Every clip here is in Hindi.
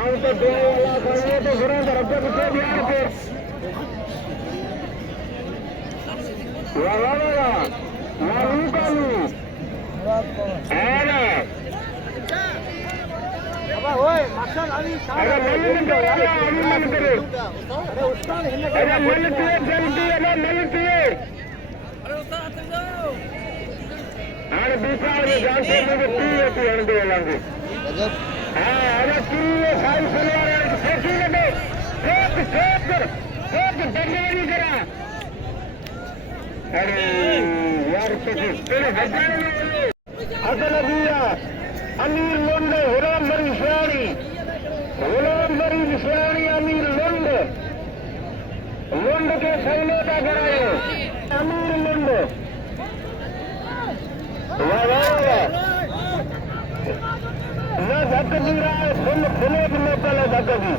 आउ तो दो वाला खड़े तो घरों का रब्बे पीछे ध्यान पे वाला मालूम कालू है अब ओए मास्टर अली अरे मन करे अली मन करे अरे उस्ताद हिलने अरे मन किए जल्दी अरे मन किए अरे उस्ताद आ जाओ अरे दूसरा में जानते मुझे पी होती है अंडे वाले गजब हाँ अरे पी सारी सलवार फेंकी लगे फेंक डंडे करा अरे यार तेरे हजारों में असल अबिया अमीर लोंडे गुलाम बरी सियाणी अमीर लोंड के सैन्यता कराए अमीर लोंड न धक दी रहा है फुले की मोकल है धक की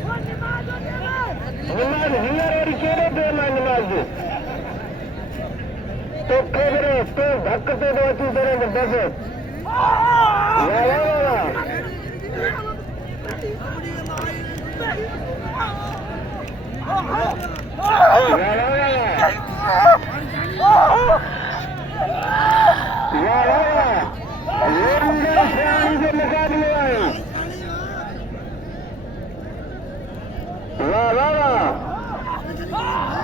नमाज हिंगर और चेहरे पे नमाज तो खेबरे तो धक्कते तो अच्छी तरह से बस के मुकाबले आए वाह वाह वाह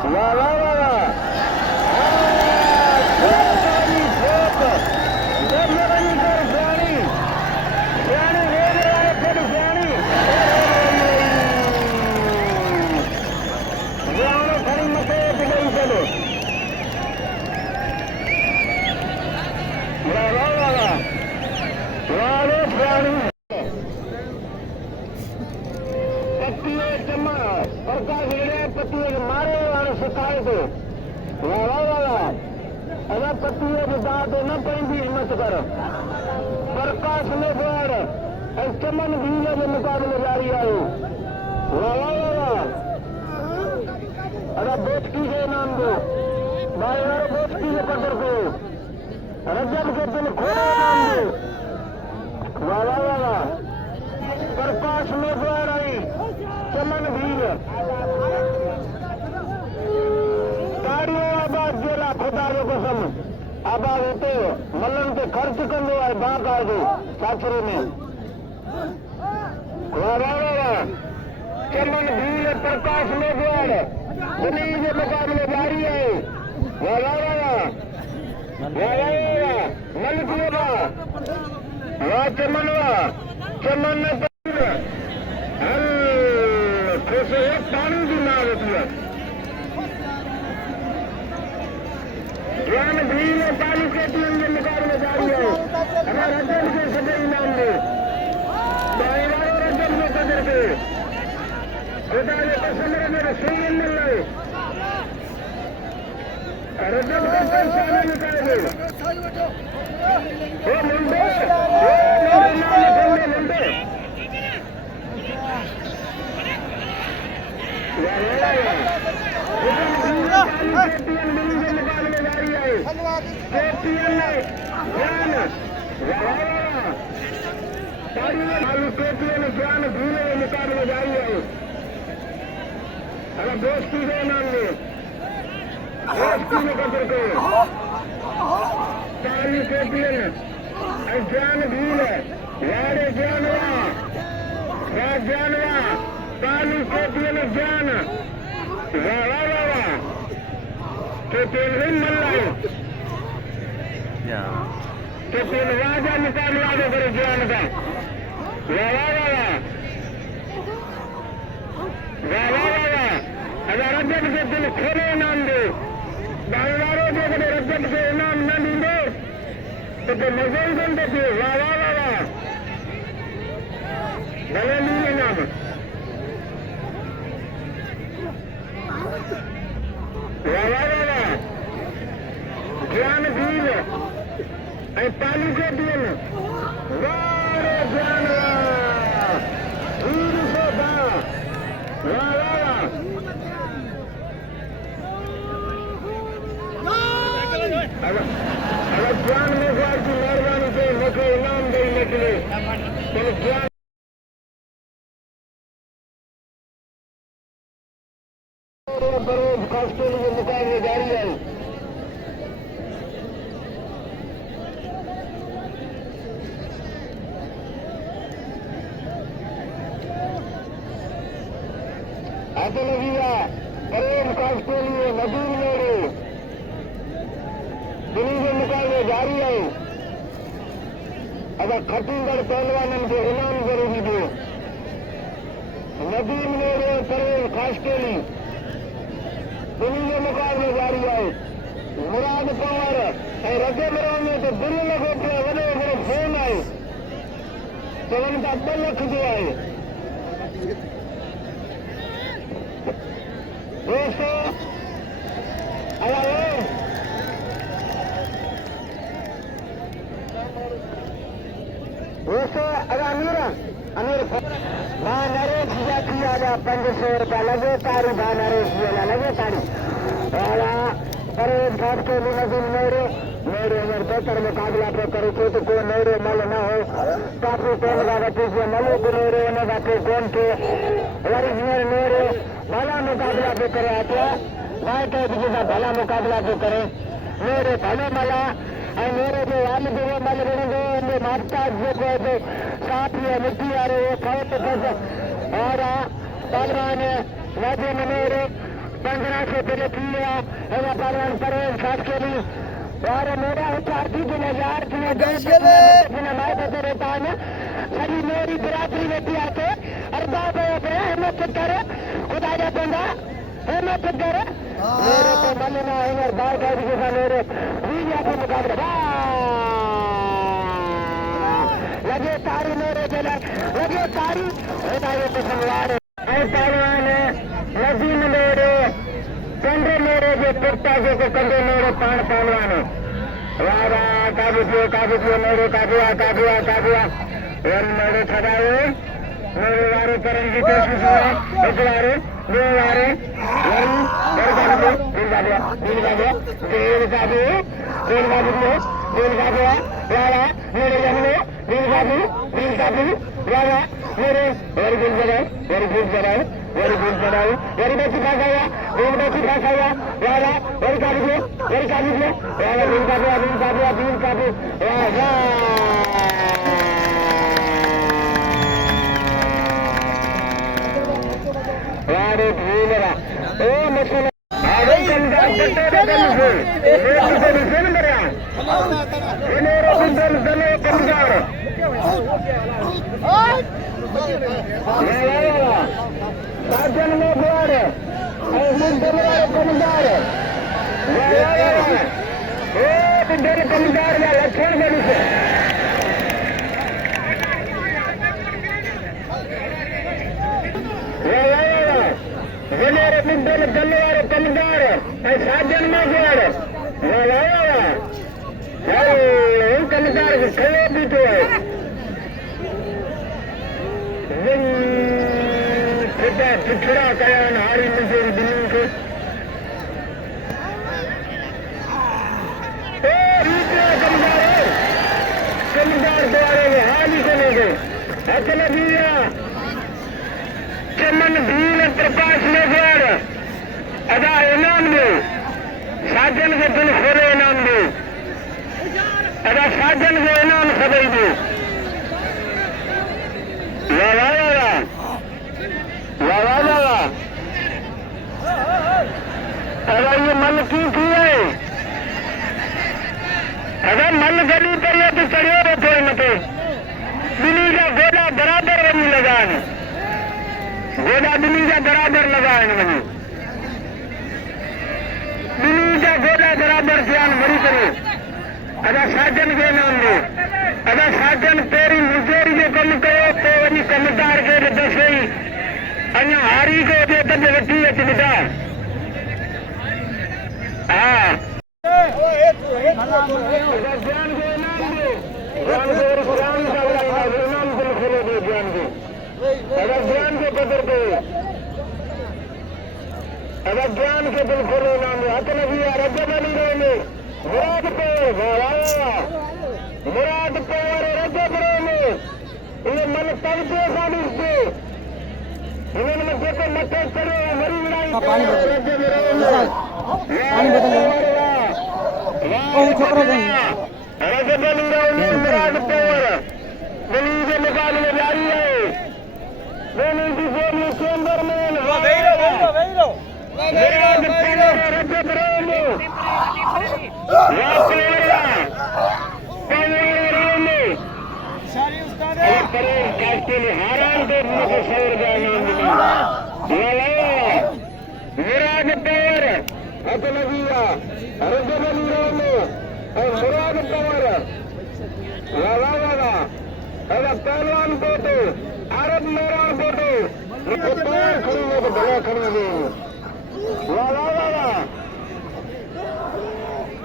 वाह वाह पत्तियों की दाद न पड़ी हिम्मत कर प्रकाश में द्वार चमन भीले के मुकाबले जारी आयो अरे बोचकी के नाम दो भाई यार बोचकी के पकड़ को रजब के दिल खोले नाम दो वाला प्रकाश में द्वार आई चमन भील ताड़ियों आबाद जेला खुदा जो कसम आबाद होते मलन के खर्च कंदो है बाग आ गई साचरे में चमन भील प्रकाश में द्वार उन्हीं के मुकाबले जारी है मलकुआ चमनवा चमन पानी की मार होती है ज्ञान भील पाली के टीम के मुकाबले जारी है हमारे रजब के सभी नाम में रजब में कदर के खुदा ने कसम मेरे सुन मिल रहे रजब के पैसा निकाले वो मुंडे मुंडे ज्ञान भूले मुकाबले जारी है अगर दोस्ती के नाम में दोस्ती में कदर को चाली केपीएन ज्ञान भूल यारे ज्ञानवा चाली केपीएन ज्ञान केपीएन नहीं मिल रहा है केपीएन राजा मुकाबला दे करे ज्ञान का अगर रजब के दिल खोले इनाम दे बाईवारों के अगर रजब के इनाम न लींदे तो मजे ही बन देते भले लीजिए इनाम ज्ञान भील पाली के दिल वारे ज्ञान अगर ज्ञान में की मेहरबानी से मुझे इनाम परवेज खास के लिए मुकाबले जारी है। आते लगेगा परवेज खास के लिए नदीम मेरे दिल्ली के मुकाबले जारी है। अगर खटीगढ़ पहलवान के इनाम जरूरी दे नदीम मेरे परवेज खास के लिए दिल्ली के मुकाबले जारी है। मुराद पवार रजे में तो दिल्ली में बैठे वॾे वॾे फोन आए चवनि था 2 लख जो आहे। दोस्तों अगर अमीर नरेश जाती आजा 500 रुपया लगे तारी नरेश लगे तारी परवेज खास के लिए नदीम मेरे अगर बेहतर मुकाबला पे करे तो कोई मेरे मल न हो काफी टाइम का वठी से मलो को मेरे उनका पे कौन के वरी मेरे भला मुकाबला पे करे आते वाइट जैसा भला मुकाबला पे करे मेरे भले मला मेरे जो वालिद वो मल गए माता जो साथ में मिट्टी आ रहे बहुत और पहलवान वजन मेरे 15 से पहले किया पहलवान परवेज खास के लिए और मेरा चार्जी दिन 1000 मैं बता रहता है सभी मेरी बिरादरी बेटी आके अरबाब हिम्मत कर खुदा जा पेंदा हिम्मत कर मेरे तो मन ना है बार का जैसा मेरे वीडियो के मुकाबले लगे तारी मेरे चला लगे तारी होता है तो संवार पहलवान नदीम मेरे चंद्र मेरे जो पुट्टा जो कंधे मेरे पान पहलवान वाह वाह काबू मेरे काबुआ मेरे खड़ाए मेरे वारे करने की कोशिश है एक वारे 2 वारे मेरे जमने मेरे वेरी गुड जगह वेरी बेची खा गया वाला वेरी काबू वाला बिल काबू वारे भूलरा ओ मसला अरे कंदा कंदार साजन में द्वार कमदार कमदार या लक्षण बनी से गलवार कमदार साजन में द्वार कमदार खड़े भी तो है पिछड़ा कया हारी मजूरी दिल्ली के कमदार द्वारे हाली को ले गए असल भीया चमन भील प्रकाश में द्वार अदा इनाम दे साजन के दिल खोले इनाम दे अदा साजन के इनाम सदई दे अगर ये मल की है अगर मल गली पर ये तो चढ़ियो रहते मते दिल्ली का गोदा बराबर वही लगान गोदा दिल्ली का बराबर लगान वही दिल्ली का गोदा बराबर ध्यान मरी करे अगर साजन के नाम दे अगर साजन तेरी मुजेरी जो कम करो तो वही कमदार के दसे अन्य हारी को दे तब वठी अचदा हाँ ज्ञान के नाम दे इनाम दिल खोले दे ज्ञान के अगर ज्ञान के पकड़ दे अगर ज्ञान के दिल खोले नाम दे हक लगी रज बनी रहे मुराद पवार रज बने ये मन तब से साबित से इन्होंने को मत करो पानी बदल छोकरा मुकाबले जारी है मुराद पवार अतलगिया रजब अली और मुराद पवार वाला वाला अगर पहलवान कोटो अरब मेरान कोटो पवार खरीदे तो भला खरीदे वाला वाला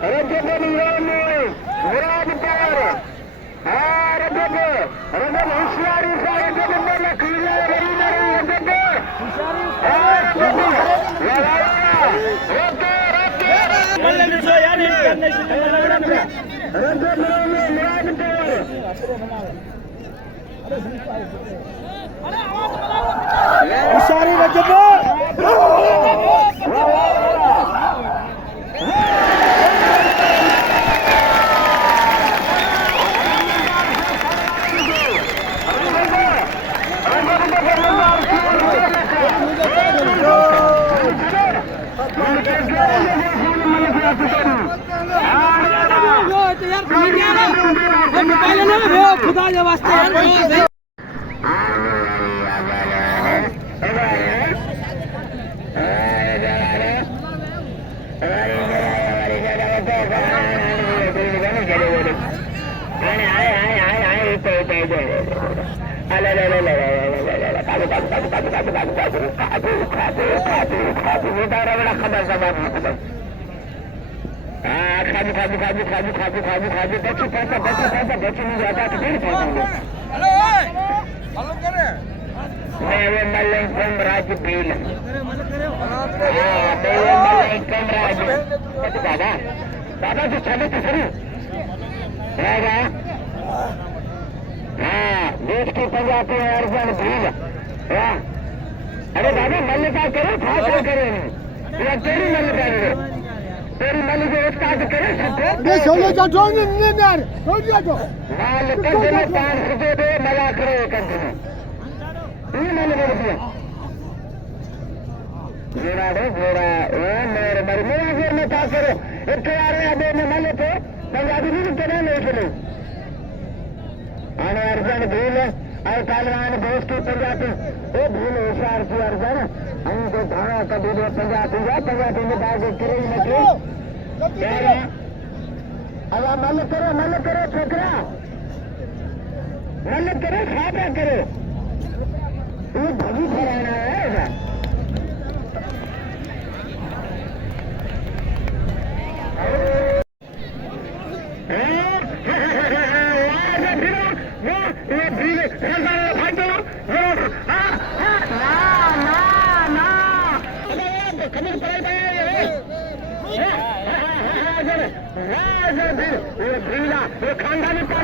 रजब अली मुराद पवार रजब रजब होशियारी से रजब में खरीदे रजब सारी रजब खुदा के वास्ते दादा जो चले तो सही देश की पंजाबी अर्जन भील अरे दादा मल्लिका करो था करे या तेरी मल्लिका करो तेरी मल्लिका एक काज करे सकते सोलो जाओ नहीं यार हो जाओ माल कंधे में पान खिदे दे मला करे कंधे में ये मैंने बोल दिया घोड़ा रे घोड़ा ओ मेरे मर मेरा फिर में था करो एक यार अबे में मल्ले तो पंजाबी नहीं कहना नहीं चलो आने अर्जन भील और पहलवान दोस्त की पंजाबी वो भूल होशियार की अर्जन हमको भाड़ा कभी भी पंजाबी में बात करे ही नहीं अब मल करो छोकरा मल करो खाता करो ये भगी फराना है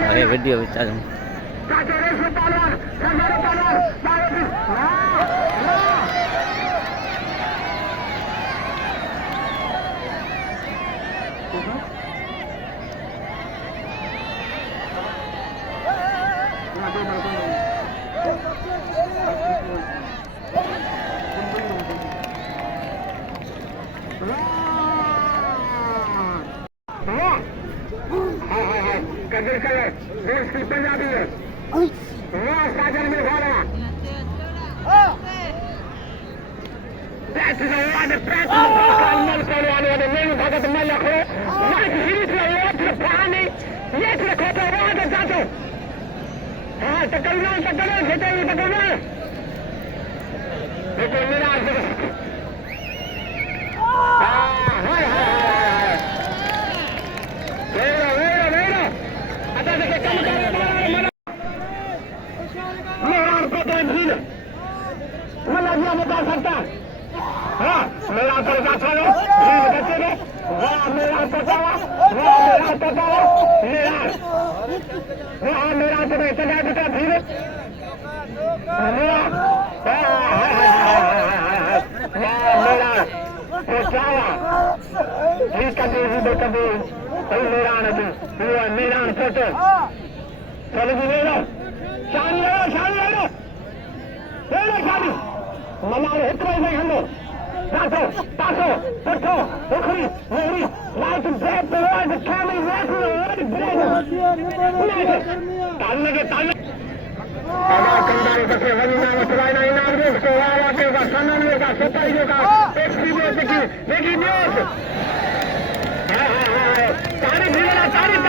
अरे वीडियो बचा दूं पंजाबी है सागर में घोड़ा भगत मल हाँ टकलना बता सकता हाँ मेरा करता चलो मेरा पटावा मेरा तो धीरे मैदान फोटो चलो जी ले लो शानी ले लो शानी ले लो शानी मनाल हित में हंदो तातो तातो पठो उखरी मेरी light break the word coming right to the word break ताल लगे आधा कंधारे बसे वजना मसलाइना इनाम दे उसको वाला के का सम्मान का सताई का एक्सपीरियंस की देखिए न्यूज़ हां तारीख